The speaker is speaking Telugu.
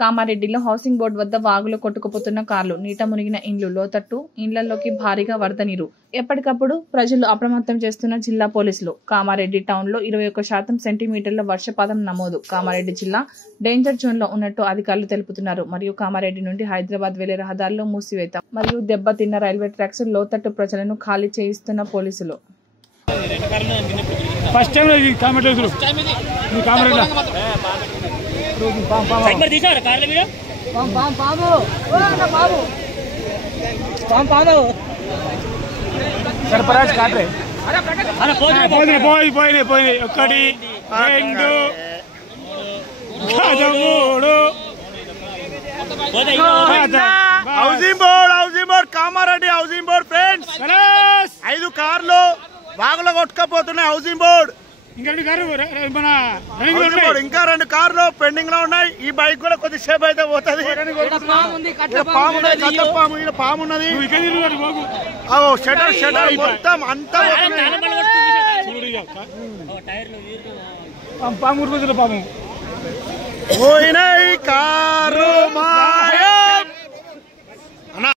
కామారెడ్డిలో హౌసింగ్ బోర్డు వద్ద వాగులో కొట్టుకుపోతున్న కార్లు, నీట మునిగిన ఇండ్లు, లోతట్టు ఇండ్లలోకి భారీగా వరద నీరు. ఎప్పటికప్పుడు ప్రజలు అప్రమత్తం చేస్తున్న జిల్లా పోలీసులు. కామారెడ్డి టౌన్ లో 21% సెంటీమీటర్ల వర్షపాతం నమోదు. కామారెడ్డి జిల్లా డేంజర్ జోన్ లో ఉన్నట్టు అధికారులు తెలుపుతున్నారు. మరియు కామారెడ్డి నుండి హైదరాబాద్ వెళ్లే రహదారుల్లో మూసివేత మరియు దెబ్బతిన్న రైల్వే ట్రాక్స్, లోతట్టు ప్రజలను ఖాళీ చేయిస్తున్న పోలీసులు. ఫస్ట్ టైం సర్పరాజ్ కాట్రే పోయి ఒకటి రెండు housing board Kamareddy housing board friends 5 కార్లు వాగులో కొట్టుకపోతున్నాయి. హౌసింగ్ బోర్డ్ ఇంకా 2 కార్లు పెండింగ్ లో ఉన్నాయి. ఈ బైక్ కూడా కొద్దిసేపు అయితే పోతుంది. పాము ఉన్నది, షటర్ మొత్తం అంతా పాము పోయినాయి కారు మా